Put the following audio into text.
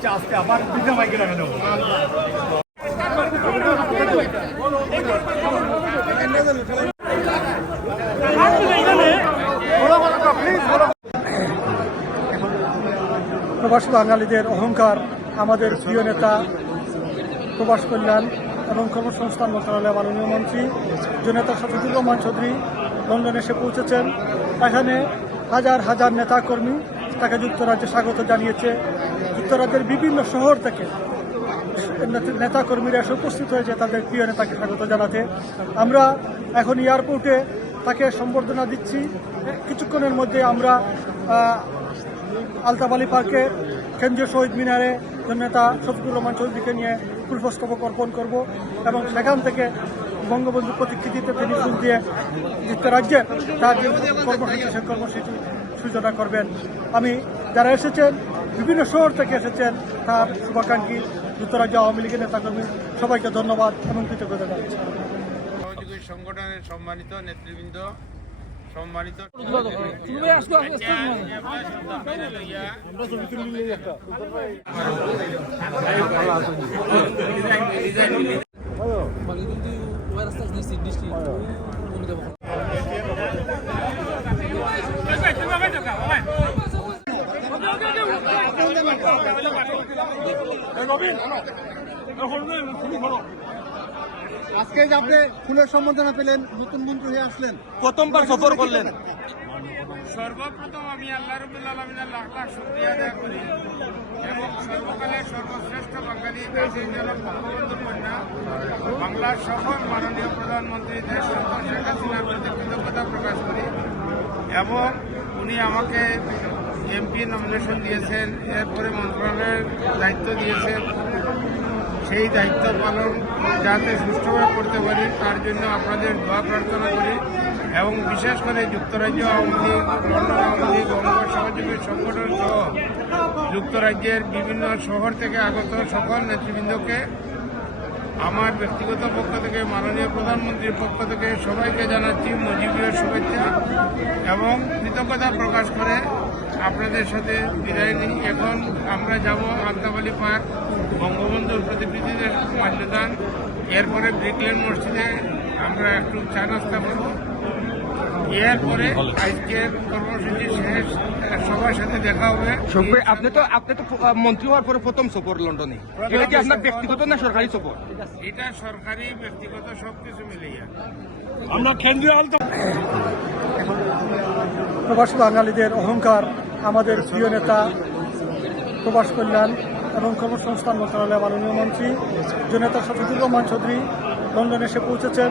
আচ্ছা আজকে আবার বিজয় মাইকে লাগানো প্রবাসী বাঙালিদের অহংকার আমাদের প্রিয় নেতা প্রবাস কল্যাণ এবং কর্মসংস্থান মন্ত্রণালয়ের মাননীয় মন্ত্রী জননেতা শফিকুর রহমান চৌধুরী লন্ডনে এসে পৌঁছেছেন। এখানে হাজার হাজার নেতাকর্মী তাকে যুক্তরাজ্যে স্বাগত জানিয়েছে। যুক্তরাজ্যের বিভিন্ন শহর থেকে নেতাকর্মীরা এসে উপস্থিত হয়েছে তাদের প্রিয় নেতাকে স্বাগত জানাতে। আমরা এখন এয়ারপোর্টে তাকে সম্বর্ধনা দিচ্ছি। কিছুক্ষণের মধ্যে আমরা আলতাফ আলী পার্কে কেন্দ্রীয় শহীদ মিনারে নেতা শফিকুর রহমান চৌধুরীকে নিয়ে পুষ্পস্তবক অর্পণ করব এবং সেখান থেকে বঙ্গবন্ধুর প্রতিকৃতিতে তিনি ফুল দিয়ে যুক্তরাজ্যে তার যে কর্মসূচি সে কর্মসূচি সূচনা করবেন। আমি যারা এসেছেন বিভিন্ন শহর থেকে এসেছেন তার শুভাকাঙ্ক্ষী যুক্তরাজ্য আওয়ামী লীগের নেতাকর্মী সবাইকে ধন্যবাদ এবং কৃতজ্ঞতা জানাচ্ছি। সহযোগী সংগঠনের সম্মানিত নেতৃবৃন্দ, সম্মানিত আজকে যে আপনি ফুলের সম্বর্ধনা পেলেন, নতুন মন্ত্রী হয়ে আসলেন, প্রথমবার সফর করলেন। সর্বপ্রথম আমি আল্লাহ রাব্বুল আলামিনের লাখ লাখ শুকরিয়া আদায় করি এবং সর্বকালের সর্বশ্রেষ্ঠ বাঙালি কাজী জনাব বঙ্গবন্ধুর কন্যা বাংলার সফল মাননীয় প্রধানমন্ত্রী দেশরত্ন শেখ হাসিনার প্রতি কৃতজ্ঞতা প্রকাশ করি এবং উনি আমাকে এমপি নমিনেশন দিয়েছেন, এরপরে মন্ত্রণালয়ের দায়িত্ব দিয়েছেন। সেই দায়িত্ব পালন যাতে সুষ্ঠুভাবে করতে পারি তার জন্য আপনাদের দোয়া প্রার্থনা করি এবং বিশেষ করে যুক্তরাজ্য আওয়ামী লীগ, লন্ডন আওয়ামী লীগ, অঙ্গ সহযোগী সংগঠন সহ যুক্তরাজ্যের বিভিন্ন শহর থেকে আগত সকল নেতৃবৃন্দকে আমার ব্যক্তিগত পক্ষ থেকে মাননীয় প্রধানমন্ত্রীর পক্ষ থেকে সবাইকে জানাচ্ছি মুজিবের শুভেচ্ছা এবং কৃতজ্ঞতা প্রকাশ করে আপনাদের সাথে বিদায় নিই। এখন আমরা যাব আলতাফ আলী পার্ক, বঙ্গবন্ধুর প্রতিকৃতিতে মাল্যদান, এরপরে ব্রিকলেন মসজিদে আমরা একটু চা নাস্তা করব। এরপরে আজকের কর্মসূচি শেষ, সবার সাথে দেখা হবে। আপনি তো মন্ত্রী হওয়ার পরে প্রথম সফর লন্ডনে, এটা কি আপনার ব্যক্তিগত না সরকারি সফর? এটা সরকারি ব্যক্তিগত সবকিছু মিলিয়ে আমরা কেন্দ্রীয় প্রবাসী বাঙালিদের অহংকার আমাদের প্রিয় নেতা প্রবাস কল্যাণ এবং কর্মসংস্থান মন্ত্রণালয়ের মাননীয় মন্ত্রী জননেতা শফিকুর রহমান চৌধুরী লন্ডনে এসে পৌঁছেছেন।